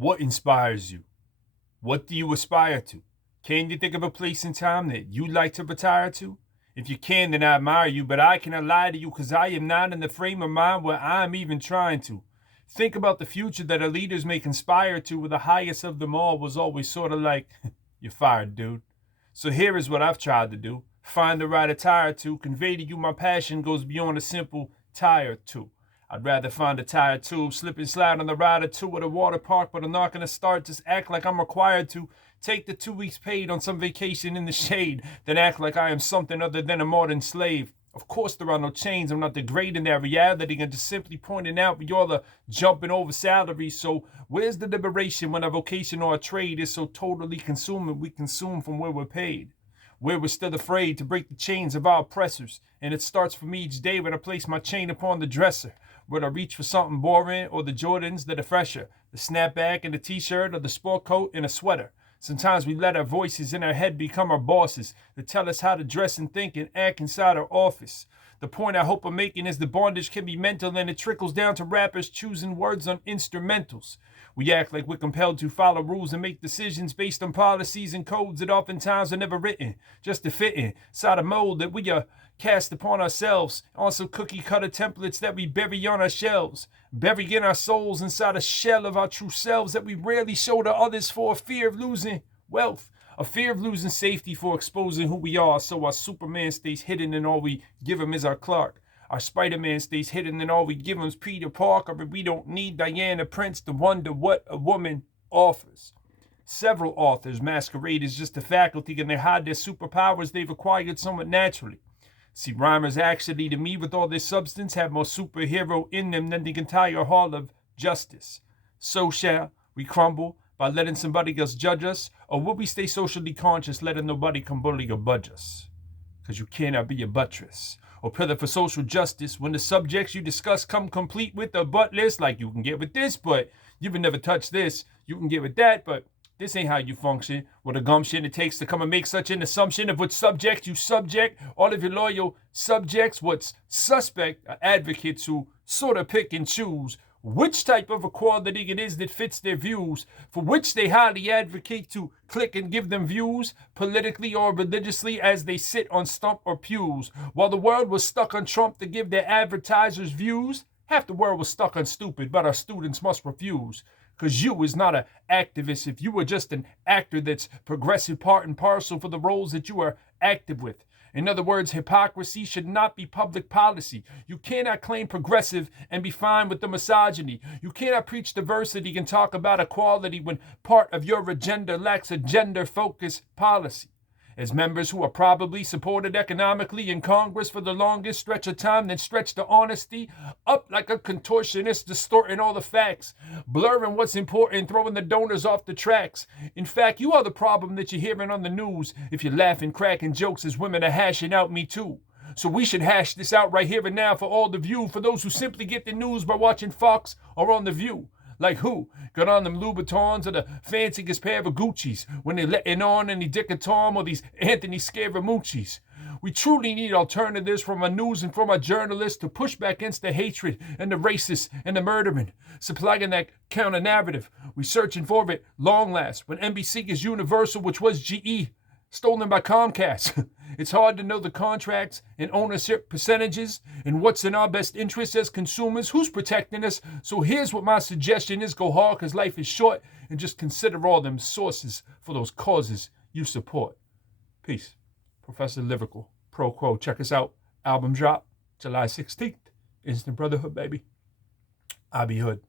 What inspires you? What do you aspire to? Can you think of a place and time that you'd like to retire to? If you can, then I admire you, but I cannot lie to you because I am not in the frame of mind where I'm even trying to. Think about the future that our leaders may conspire to, where the highest of them all was always sort of like, you're fired, dude. So here is what I've tried to do. Find the right attire to convey to you my passion goes beyond a simple tire to. I'd rather find a tire tube, slip and slide on the ride or two at a water park, but I'm not going to start, just act like I'm required to. Take the 2 weeks paid on some vacation in the shade, then act like I am something other than a modern slave. Of course there are no chains, I'm not degrading that reality, I'm just simply pointing out we all are jumping over salaries. So where's the liberation when our vocation or our trade is so totally consuming we consume from where we're paid? Where we're still afraid to break the chains of our oppressors. And it starts for me each day when I place my chain upon the dresser. Would I reach for something boring or the Jordans that are fresher? The snapback and the t-shirt or the sport coat and a sweater? Sometimes we let our voices in our head become our bosses that tell us how to dress and think and act inside our office. The point I hope I'm making is the bondage can be mental and it trickles down to rappers choosing words on instrumentals. We act like we're compelled to follow rules and make decisions based on policies and codes that oftentimes are never written, just to fit inside a mold that we are cast upon ourselves, on some cookie cutter templates that we bury on our shelves, burying our souls inside a shell of our true selves that we rarely show to others for a fear of losing wealth, a fear of losing safety for exposing who we are. So our Superman stays hidden and all we give him is our Clark. Our Spider-Man stays hidden and all we give him is Peter Parker, but we don't need Diana Prince to wonder what a woman offers. Several authors masquerade as just a faculty and they hide their superpowers they've acquired somewhat naturally. See, rhymers actually, to me, with all this substance, have more superhero in them than the entire Hall of Justice. So shall we crumble by letting somebody else judge us, or will we stay socially conscious, letting nobody come bully or budge us? Because you cannot be a buttress or pillar for social justice when the subjects you discuss come complete with a but list, like you can get with this, but you can never touch this. You can get with that, but this ain't how you function. What a gumption it takes to come and make such an assumption of what subject you subject all of your loyal subjects. What's suspect are advocates who sort of pick and choose which type of equality it is that fits their views, for which they highly advocate to click and give them views, politically or religiously, as they sit on stump or pews. While the world was stuck on Trump to give their advertisers views, half the world was stuck on stupid, but our students must refuse. Because you is not an activist if you are just an actor that's progressive part and parcel for the roles that you are active with. In other words, hypocrisy should not be public policy. You cannot claim progressive and be fine with the misogyny. You cannot preach diversity and talk about equality when part of your agenda lacks a gender-focused policy. As members who are probably supported economically in Congress for the longest stretch of time, then stretch the honesty up like a contortionist, distorting all the facts, blurring what's important, throwing the donors off the tracks. In fact, you are the problem that you're hearing on the news if you're laughing, cracking jokes as women are hashing out Me Too. So we should hash this out right here and now for all the view, for those who simply get the news by watching Fox or on The View. Like who got on them Louboutins or the fanciest pair of Gucci's when they're letting on any Dick and Tom or these Anthony Scaramucci's? We truly need alternatives from our news and from our journalists to push back against the hatred and the racist and the murdering, supplying that counter narrative. We're searching for it long last when NBC is Universal, which was GE, stolen by Comcast. It's hard to know the contracts and ownership percentages and what's in our best interest as consumers, who's protecting us. So here's what my suggestion is: go hard because life is short, and just consider all them sources for those causes you support. Peace. Professor Lyrical. Pro Quo. Check us out. Album drop July 16th. Instant Brotherhood, baby. I be Hood.